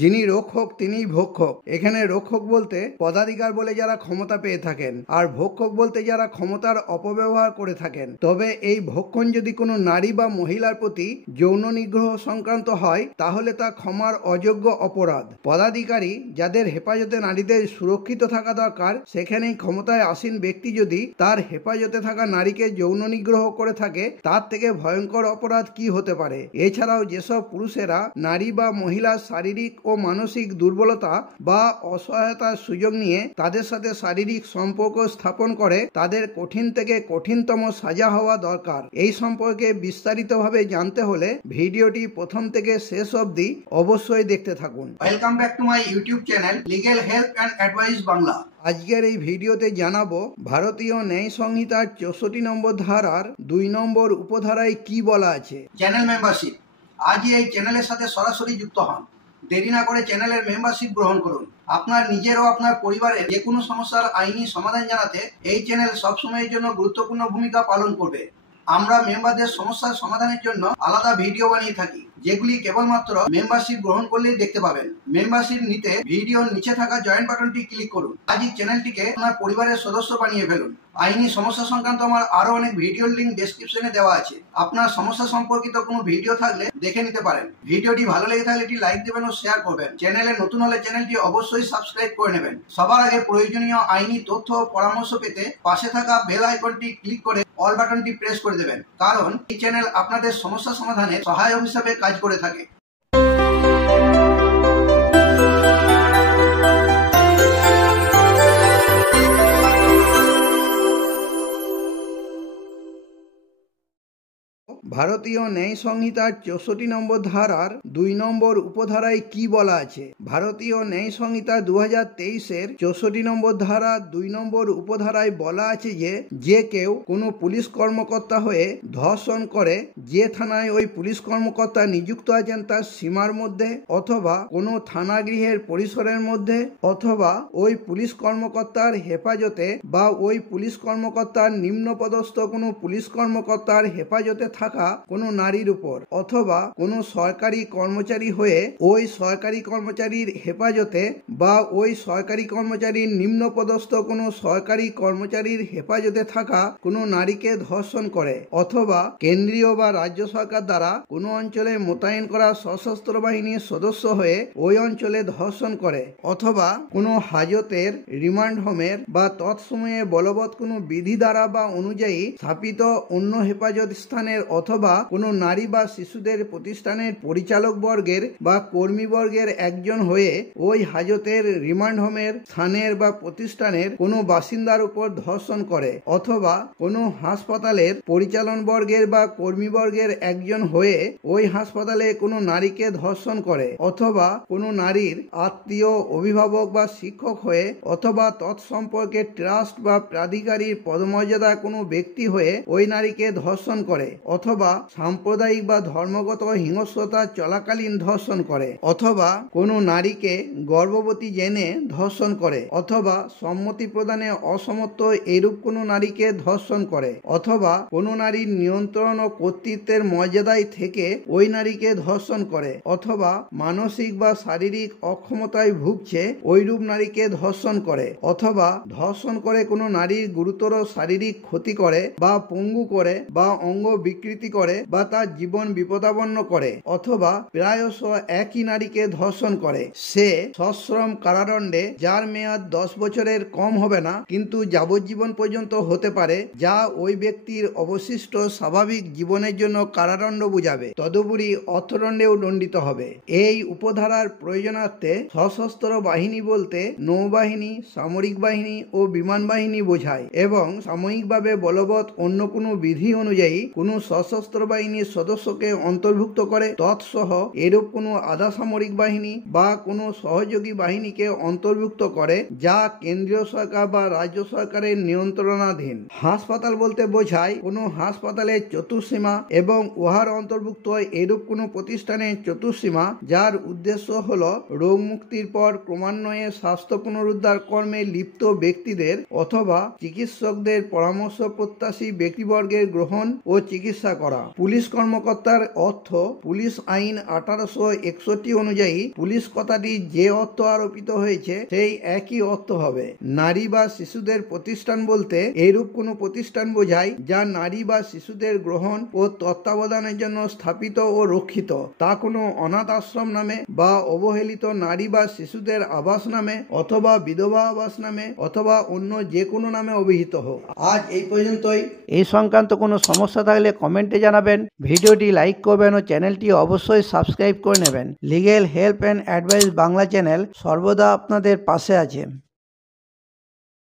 যিনি রক্ষক তিনিই ভক্ষক। এখানে রক্ষক বলতে পদাধিকার বলে যারা ক্ষমতা পেয়ে থাকেন, আর ভক্ষক বলতে যারা ক্ষমতার অপব্যবহার করে থাকেন। তবে এই ভক্ষণ যদি কোনো নারী বা মহিলার প্রতি যৌন নিগ্রহ সংক্রান্ত হয় তাহলে তা ক্ষমার অযোগ্য অপরাধ। পদাধিকারী যাদের হেফাজতে নারীদের সুরক্ষিত থাকা দরকার, সেখানেই ক্ষমতায় আসীন ব্যক্তি যদি তার হেফাজতে থাকা নারীকে যৌন নিগ্রহ করে থাকে, তার থেকে ভয়ঙ্কর অপরাধ কি হতে পারে। এছাড়াও যেসব পুরুষেরা নারী বা মহিলার শারীরিক ও মানসিক দুর্বলতা বা অসহায়তার সুযোগ নিয়ে তাদের সাথে শারীরিক সম্পর্ক স্থাপন করে, তাদের কঠিন থেকে কঠিনতম সাজা হওয়া দরকার। এই সম্পর্কে বিস্তারিতভাবে জানতে হলে ভিডিওটি প্রথম থেকে শেষ অবধি অবশ্যই দেখতে থাকুন। Welcome back to my YouTube channel legal help and advice Bangla. আজকের এই ভিডিওতে জানাবো ভারতীয় ন্যায় সংহিতার 64 নম্বর ধারার 2 নম্বর উপধারায় কি বলা আছে। Channel membership. আজই এই চ্যানেলের সাথে সরাসরি যুক্ত হন। দেরি না করে চ্যানেলের মেম্বারশিপ গ্রহণ করুন। আপনার নিজের ও আপনার পরিবারের যে কোনো সমস্যার আইনি সমাধান জানাতে এই চ্যানেল সবসময়ের জন্য গুরুত্বপূর্ণ ভূমিকা পালন করবে। আমরা মেম্বারদের সমস্যার সমাধানের জন্য আলাদা ভিডিও বানিয়ে থাকি, যেগুলি কেবলমাত্র মেম্বারশিপ গ্রহণ করলেই দেখতে পাবেন। মেম্বারশিপ নিতে ভিডিওর নিচে থাকা জয়েন বাটনটি ক্লিক করুন। আজই চ্যানেলটিকে আপনার পরিবারের সদস্য বানিয়ে ফেলুন। আইনি সমস্যা সংক্রান্ত আমার আরো অনেক ভিডিওর লিঙ্ক ডেসক্রিপশনে দেওয়া আছে। আপনার সমস্যা সম্পর্কিত কোনো ভিডিও থাকলে দেখে নিতে পারেন। ভিডিওটি ভালো লেগে থাকলে একটি লাইক দেবেন ও শেয়ার করবেন। চ্যানেলে নতুন হলে চ্যানেলটি অবশ্যই সাবস্ক্রাইব করে নেবেন। সবার আগে প্রয়োজনীয় আইনি তথ্য ও পরামর্শ পেতে পাশে থাকা বেল আইকনটি ক্লিক করে অল বাটনটি প্রেস করে দেবেন, কারণ এই চ্যানেল আপনাদের সমস্যা সমাধানে সহায়ক হিসাবে কাজ করে থাকে। ভারতীয় ন্যায় সংহিতার 64 নম্বর ধারার 2 নম্বর উপধারায় কি বলা আছে। ভারতীয় ন্যায় সংহিতা 2023-এর 64 নম্বর ধারা 2 নম্বর উপধারায় বলা আছে যে কেউ কোনো পুলিশ কর্মকর্তা হয়ে ধর্ষণ করে, যে থানায় ওই পুলিশ কর্মকর্তা নিযুক্ত আছেন তার সীমার মধ্যে, অথবা কোনো থানাগৃহের পরিসরের মধ্যে, অথবা ওই পুলিশ কর্মকর্তার হেফাজতে বা ওই পুলিশ কর্মকর্তার নিম্নপদস্থ কোনো পুলিশ কর্মকর্তার হেফাজতে থাকা কোনো নারীর উপর, অথবা কোনো সরকারি কর্মচারী হয়ে ওই সরকারি কর্মচারীর হেফাজতে বা ওই সরকারি কর্মচারীর নিম্নপদস্থ কোনো সরকারি কর্মচারীর হেফাজতে থাকা কোনো নারীকে ধর্ষণ করে, অথবা কেন্দ্রীয় বা রাজ্য সরকার দ্বারা কোনো অঞ্চলে মোতায়েন করা সশস্ত্র বাহিনীর সদস্য হয়ে ওই অঞ্চলে ধর্ষণ করে, অথবা কোনো হাজতের, রিমান্ড হোমের বা তৎসময়ে বলবৎ কোনো বিধি দ্বারা বা অনুযায়ী স্থাপিত অন্য হেফাজত স্থানের অথবা কোনো নারী বা শিশুদের প্রতিষ্ঠানের পরিচালক বর্গের বা কর্মীবর্গের একজন হয়ে ওই হাজতের, রিমান্ড হোমের স্থানের বা প্রতিষ্ঠানের কোনো বাসিন্দার উপর ধর্ষণ করে, অথবা কোনো হাসপাতালের পরিচালন বর্গের বা কর্মীবর্গের একজন হয়ে ওই হাসপাতালে কোনো নারীকে ধর্ষণ করে, অথবা কোনো নারীর আত্মীয়, অভিভাবক বা শিক্ষক হয়ে, অথবা তৎসম্পর্কে ট্রাস্ট বা প্রাধিকারীর পদমর্যাদা কোনো ব্যক্তি হয়ে ওই নারীকে ধর্ষণ করে, অথবা সাম্প্রদায়িক বা ধর্মগত হিংস্রতা চলাকালীন ধর্ষণ করে, অথবা কোনো নারীকে গর্ভবতী জেনে ধর্ষণ করে, অথবা সম্মতি প্রদানে অসমর্থ এরূপ কোনো নারীকে ধর্ষণ করে, অথবা কোনো নারীর নিয়ন্ত্রণ ও কর্তৃত্বের মর্যাদায় থেকে ওই নারীকে ধর্ষণ করে, অথবা মানসিক বা শারীরিক অক্ষমতায় ভুগছে ওইরূপ নারীকে ধর্ষণ করে, অথবা ধর্ষণ করে কোনো নারীর গুরুতর শারীরিক ক্ষতি করে বা পঙ্গু করে বা অঙ্গ বিকৃতি করে বা তার জীবন বিপদাপন্ন করে, অথবা প্রায়শ একই নারীকে ধর্ষণ করে, সে সশ্রম কারাদণ্ডে, যার মেয়াদ 10 বছরের কম হবে না কিন্তু যাবজ্জীবন পর্যন্ত হতে পারে, যা ওই ব্যক্তির অবশিষ্ট স্বাভাবিক জীবনের জন্য কারাদণ্ড বুঝাবে, তদুপরি অর্থদণ্ডেও দণ্ডিত হবে। এই উপধারার প্রয়োজনার্থে সশস্ত্র বাহিনী বলতে নৌবাহিনী, সামরিক বাহিনী ও বিমান বাহিনী বোঝায়, এবং সাময়িকভাবে বলবৎ অন্য কোনো বিধি অনুযায়ী কোনো সশস্ত্র বাহিনীর সদস্যকে অন্তর্ভুক্ত করে, তৎসহ এরূপ কোনো আধা সামরিক বাহিনী বা কোনো সহযোগী বাহিনীকে অন্তর্ভুক্ত করে যা কেন্দ্রীয় সরকার বা রাজ্য সরকারের নিয়ন্ত্রণাধীন। হাসপাতাল বলতে বোঝায় কোনো হাসপাতালের চতুর্সীমা এবং উহার অন্তর্ভুক্ত এরূপ কোনো প্রতিষ্ঠানের চতুর্সীমা যার উদ্দেশ্য হল রোগ মুক্তির পর ক্রমান্বয়ে স্বাস্থ্য পুনরুদ্ধার কর্মে লিপ্ত ব্যক্তিদের অথবা চিকিৎসকদের পরামর্শ প্রত্যাশী ব্যক্তিবর্গের গ্রহণ ও চিকিৎসা করা। করা। পুলিশ কর্মকর্তার অর্থ পুলিশ আইন 1861 অনুযায়ী পুলিশ কথাটি যে অর্থ আরোপিত হয়েছে সেই একই অর্থ হবে। নারী বা শিশুদের প্রতিষ্ঠান বলতে এইরূপ কোনো প্রতিষ্ঠান বোঝায় যা নারী বা শিশুদের গ্রহণ ও তত্ত্বাবধানের জন্য স্থাপিত ও রক্ষিত, তা কোনো অনাথ আশ্রম নামে বা অবহেলিত নারী বা শিশুদের আবাস নামে অথবা বিধবা আবাস নামে অথবা অন্য যে কোনো নামে অভিহিত হোক। আজ এই পর্যন্তই। এই সংক্রান্ত কোনো সমস্যা থাকলে কমেন্টে জানাবেন, ভিডিওটি লাইক করবেন ও চ্যানেলটি অবশ্যই সাবস্ক্রাইব করে নেবেন। Legal help and advice Bangla channel সর্বদা আপনাদের পাশে আছে।